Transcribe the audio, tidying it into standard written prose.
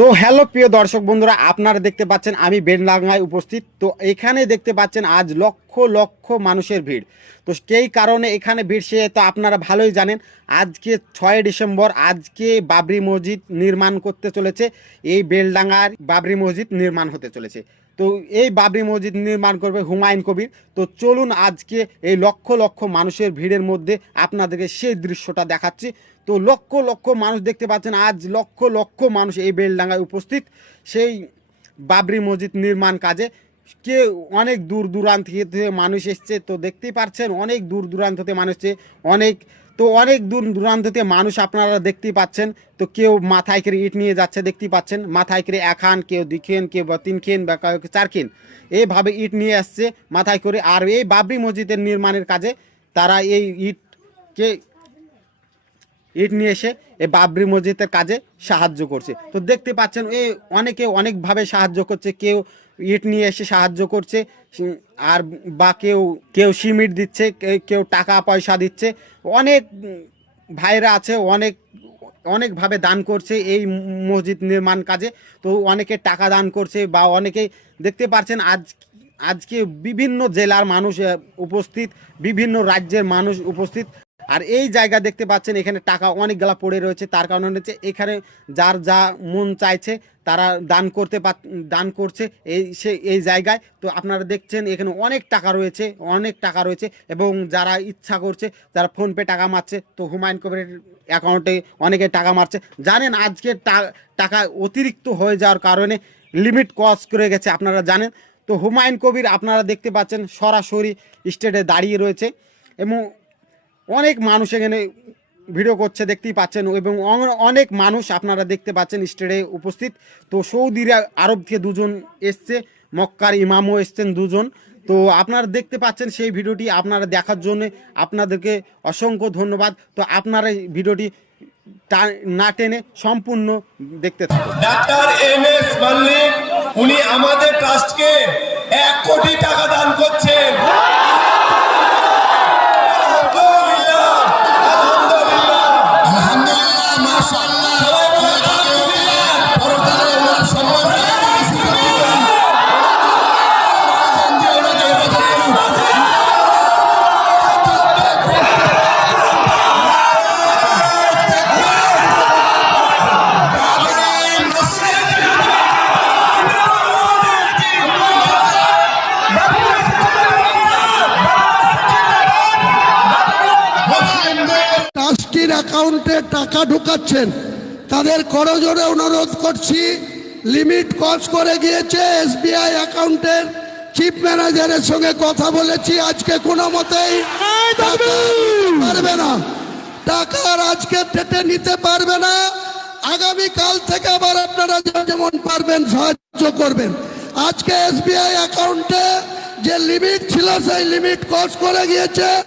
তো হ্যালো প্রিয় দর্শক বন্ধুরা, আপনারা দেখতে পাচ্ছেন আমি বেলডাঙ্গায় উপস্থিত। তো এখানে দেখতে পাচ্ছেন আজ লক্ষ লক্ষ মানুষের ভিড়। তো সেই কারণে এখানে ভিড় সে তো আপনারা ভালোই জানেন। আজকে 6 ডিসেম্বর, আজকে বাবরি মসজিদ নির্মাণ করতে চলেছে। এই বেলডাঙ্গার বাবরি মসজিদ নির্মাণ হতে চলেছে। তো এই বাবরি মসজিদ নির্মাণ করবে হুমায়ুন কবির। তো চলুন আজকে এই লক্ষ লক্ষ মানুষের ভিড়ের মধ্যে আপনাদেরকে সেই দৃশ্যটা দেখাচ্ছি। তো লক্ষ লক্ষ মানুষ দেখতে পাচ্ছেন, আজ লক্ষ লক্ষ মানুষ এই বেলডাঙ্গায় উপস্থিত সেই বাবরি মসজিদ নির্মাণ কাজে। কে অনেক দূর দূরান্ত থেকে মানুষ এসছে। তো দেখতেই পাচ্ছেন অনেক দূর দূরান্ত থেকে মানুষ এসছে, অনেক দূর দূরান্ত থেকে মানুষ আপনারা দেখতেই পাচ্ছেন। তো কেউ মাথায় করে ইট নিয়ে যাচ্ছে, দেখতেই পাচ্ছেন মাথায় করে এখান, কেউ দুখান, কেউ বা তিনখান বা কেউ চারখান, এইভাবে ইট নিয়ে আসছে মাথায় করে। আর এই বাবরি মসজিদের নির্মাণের কাজে তারা এই ইট নিয়ে এসে এই বাবরি মসজিদের কাজে সাহায্য করছে। তো দেখতে পাচ্ছেন অনেকে অনেকভাবে সাহায্য করছে। কেউ ইট নিয়ে এসে সাহায্য করছে, আর বা কেউ কেউ সিমেন্ট দিচ্ছে, কেউ টাকা পয়সা দিচ্ছে। অনেক ভাইরা আছে, অনেকভাবে দান করছে এই মসজিদ নির্মাণ কাজে। তো অনেকে টাকা দান করছে, বা অনেকেই দেখতে পাচ্ছেন আজকে বিভিন্ন জেলার মানুষ উপস্থিত, বিভিন্ন রাজ্যের মানুষ উপস্থিত। আর এই জায়গা দেখতে পাচ্ছেন এখানে টাকা অনেকগুলা পড়ে রয়েছে। তার কারণ হচ্ছে এখানে যার যা মন চাইছে তারা দান করছে এই জায়গায়। তো আপনারা দেখছেন এখানে অনেক টাকা রয়েছে, এবং যারা ইচ্ছা করছে, যারা ফোনপে টাকা মারছে, তো হুমায়ুন কবিরের অ্যাকাউন্টে অনেকে টাকা মারছে। জানেন আজকে টাকা অতিরিক্ত হয়ে যাওয়ার কারণে লিমিট ক্রস করে গেছে, আপনারা জানেন। তো হুমায়ুন কবির আপনারা দেখতে পাচ্ছেন সরাসরি স্টেজে দাঁড়িয়ে রয়েছে, এবং অনেক মানুষ এখানে ভিডিও করছে দেখতেই পাচ্ছেন, এবং অনেক মানুষ আপনারা দেখতে পাচ্ছেন স্টেজে উপস্থিত। তো সৌদি আরব থেকে দুজন এসছে, মক্কার ইমামও এসছেন দুজন। তো আপনারা দেখতে পাচ্ছেন সেই ভিডিওটি আপনারা দেখার জন্য আপনাদেরকে অসংখ্য ধন্যবাদ। তো আপনারা এই ভিডিওটি না টেনে সম্পূর্ণ দেখতে থাকুন। Doctor M S. মল্লিক উনি আমাদের ট্রাস্টকে 1 কোটি টাকা দান করছেন। ট্রাস্টির অ্যাকাউন্টে টাকা ঢুকাচ্ছেন, তাদের করজোড়ে অনুরোধ করছি, লিমিট ক্রস করে গিয়েছে। এসবিআই অ্যাকাউন্টের চিফ ম্যানেজারের সঙ্গে কথা বলেছি, আজকে কোনো মতেই পারবে না, টাকার আজকে টেটে নিতে পারবে না। আগামীকাল থেকে আবার আপনারা যেমন পারবেন সাহায্য করবেন। আজকে এসবিআই অ্যাকাউন্টে যে লিমিট ছিল সেই লিমিট ক্রস করে গিয়েছে।